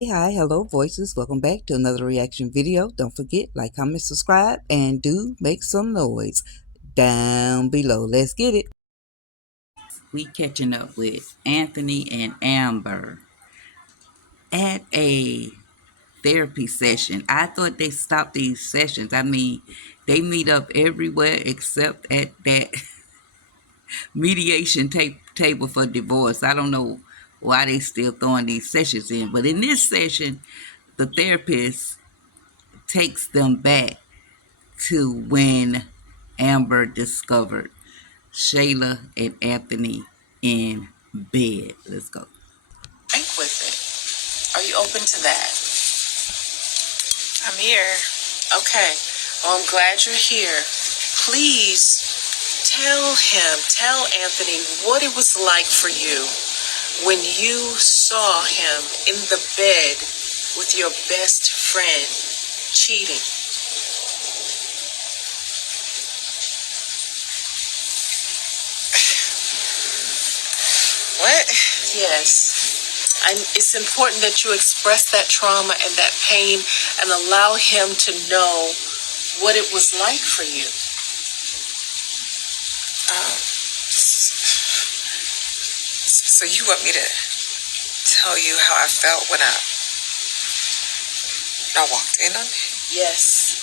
Hey, hi, hello, voices. Welcome back to another reaction video. Don't forget, like, comment, subscribe, and do make some noise down below. Let's get it. We catching up with Anthony and Amber at a therapy session. I thought they stopped these sessions. I mean, they meet up everywhere except at that mediation table for divorce. I don't know why they still throwing these sessions in, but in this session, the therapist takes them back to when Amber discovered Shayla and Anthony in bed. Let's go. Think with it. Are you open to that? I'm here. Okay. Well, I'm glad you're here. Please tell Anthony what it was like for you when you saw him in the bed with your best friend cheating. What? Yes. And it's important that you express that trauma and that pain and allow him to know what it was like for you. So you want me to tell you how I felt when I walked in on it? Yes.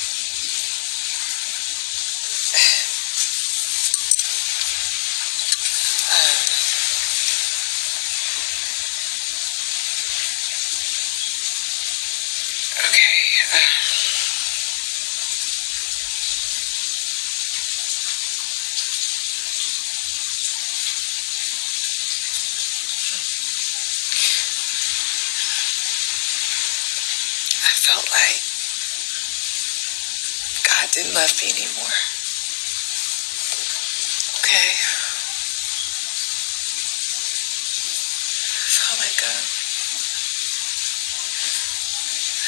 Okay. I felt like God didn't love me anymore. Okay. I felt like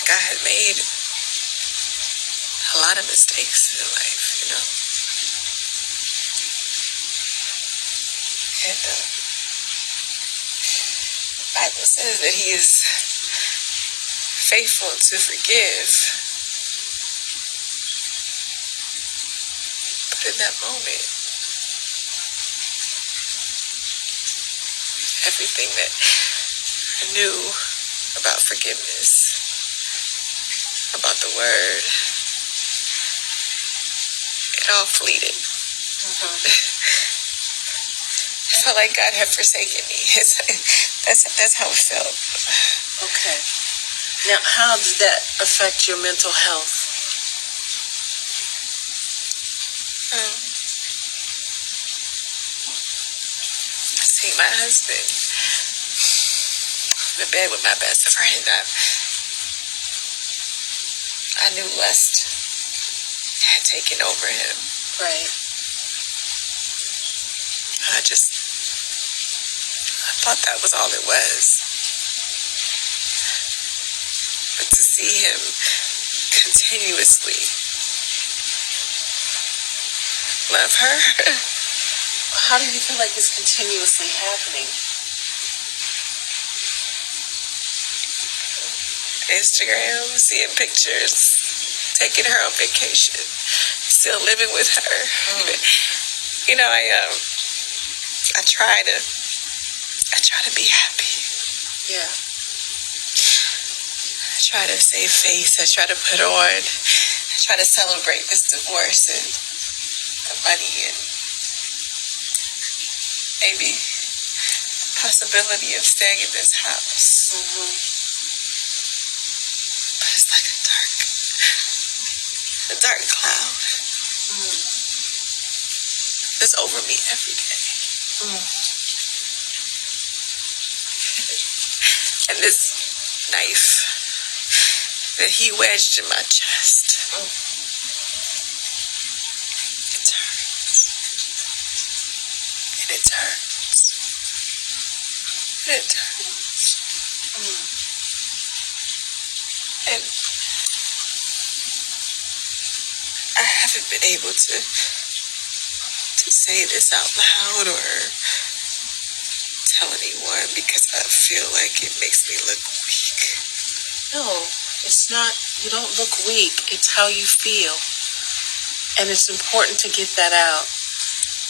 I had made a lot of mistakes in life. And the Bible says that He is faithful to forgive. But in that moment, everything that I knew about forgiveness, about the word, it all fleeted. It felt like God had forsaken me. That's how it felt. Okay. Now, how did that affect your mental health? See my husband in bed with my best friend. I knew lust had taken over him. Right. I thought that was all it was. But to see him continuously love her, How do you feel like it's continuously happening? Instagram, seeing pictures, taking her on vacation, still living with her. I try to be happy. Yeah. I try to save face. I try to put on. I try to celebrate this divorce and the money and maybe the possibility of staying in this house. But it's like a dark cloud that's over me every day. And this knife that he wedged in my chest, it hurts. And it hurts. It hurts. And I haven't been able to say this out loud or tell anyone because I feel like it makes me look weak. No, it's not, you don't look weak. It's how you feel. And it's important to get that out.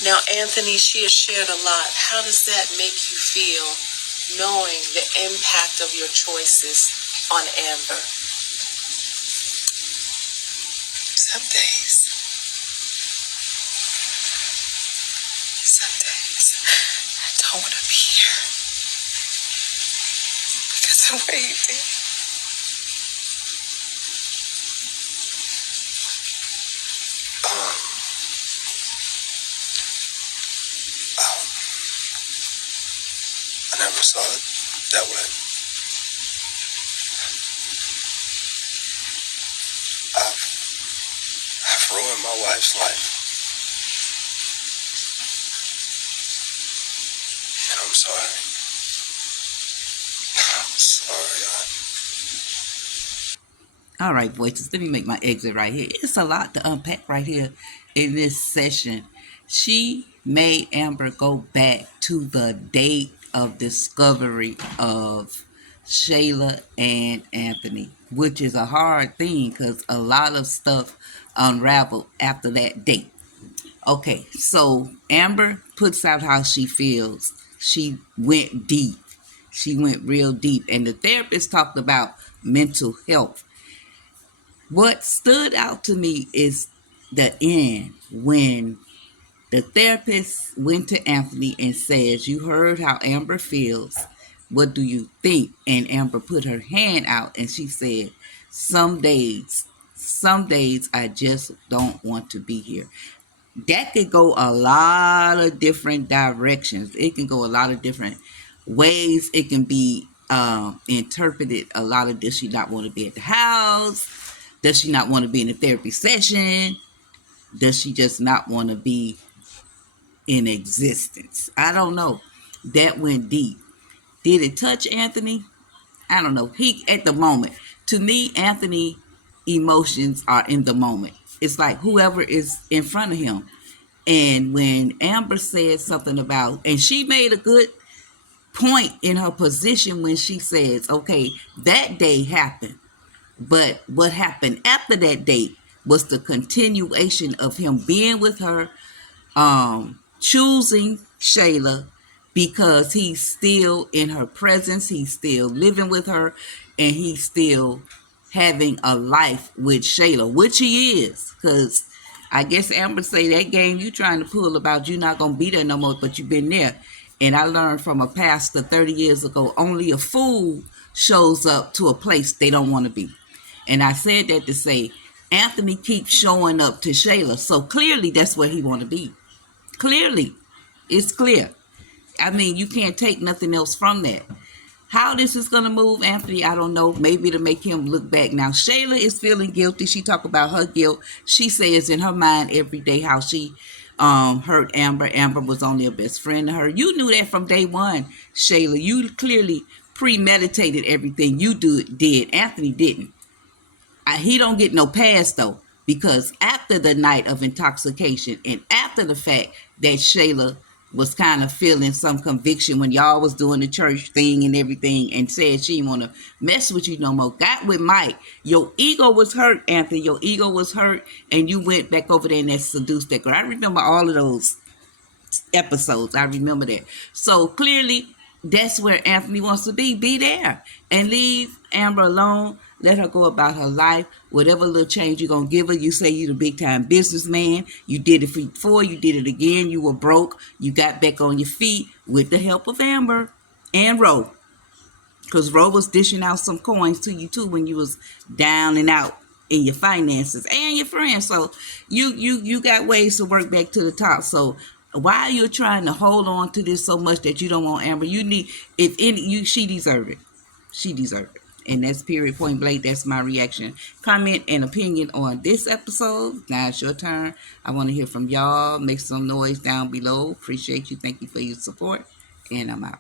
Now, Anthony, she has shared a lot. How does that make you feel, knowing the impact of your choices on Amber? Some days, I don't want to be here because of what you did. I never saw it that way. I've ruined my wife's life. And I'm sorry. I'm sorry. All right, voices, let me make my exit right here. It's a lot to unpack right here in this session. She made Amber go back to the date of discovery of Shayla and Anthony, which is a hard thing because a lot of stuff unraveled after that date. Okay, so Amber puts out how she feels. She went deep. She went real deep. And the therapist talked about mental health. What stood out to me is the end when the therapist went to Anthony and says, "You heard how Amber feels. What do you think?" And Amber put her hand out and she said, some days I just don't want to be here." That could go a lot of different directions. It can go a lot of different ways. It can be interpreted a lot of, does she not want to be at the house? Does she not want to be in a therapy session? Does she just not want to be in existence? I don't know. That went deep. Did it touch Anthony? I don't know. He, at the moment, to me, Anthony emotions are in the moment. It's like whoever is in front of him. And when Amber said something about, and she made a good point in her position when she says, okay, that day happened. But what happened after that date was the continuation of him being with her, choosing Shayla because he's still in her presence, he's still living with her, and he's still having a life with Shayla, which he is. Because I guess Amber say that game you trying to pull about you not going to be there no more, but you've been there. And I learned from a pastor 30 years ago, only a fool shows up to a place they don't want to be. And I said that to say, Anthony keeps showing up to Shayla. So clearly that's where he want to be. Clearly. It's clear. I mean, you can't take nothing else from that. How this is going to move Anthony, I don't know. Maybe to make him look back. Now, Shayla is feeling guilty. She talk about her guilt. She says in her mind every day how she hurt Amber. Amber was only a best friend to her. You knew that from day one, Shayla. You clearly premeditated everything you did. Anthony didn't. He don't get no pass though, because after the night of intoxication and after the fact that Shayla was kind of feeling some conviction when y'all was doing the church thing and everything and said she didn't want to mess with you no more, got with Mike, your ego was hurt, Anthony. Your ego was hurt and you went back over there and that seduced that girl. I remember all of those episodes. I remember that. So clearly that's where Anthony wants to be. Be there and leave Amber alone. Let her go about her life. Whatever little change you're going to give her. You say you're the big time businessman. You did it before. You did it again. You were broke. You got back on your feet with the help of Amber and Ro. Because Ro was dishing out some coins to you too when you was down and out in your finances and your friends. So you got ways to work back to the top. So why you're trying to hold on to this so much that you don't want Amber, you need, if any, she deserve it. She deserve it. And that's period, point blank. That's my reaction, comment, and opinion on this episode. Now it's your turn. I want to hear from y'all. Make some noise down below. Appreciate you. Thank you for your support. And I'm out.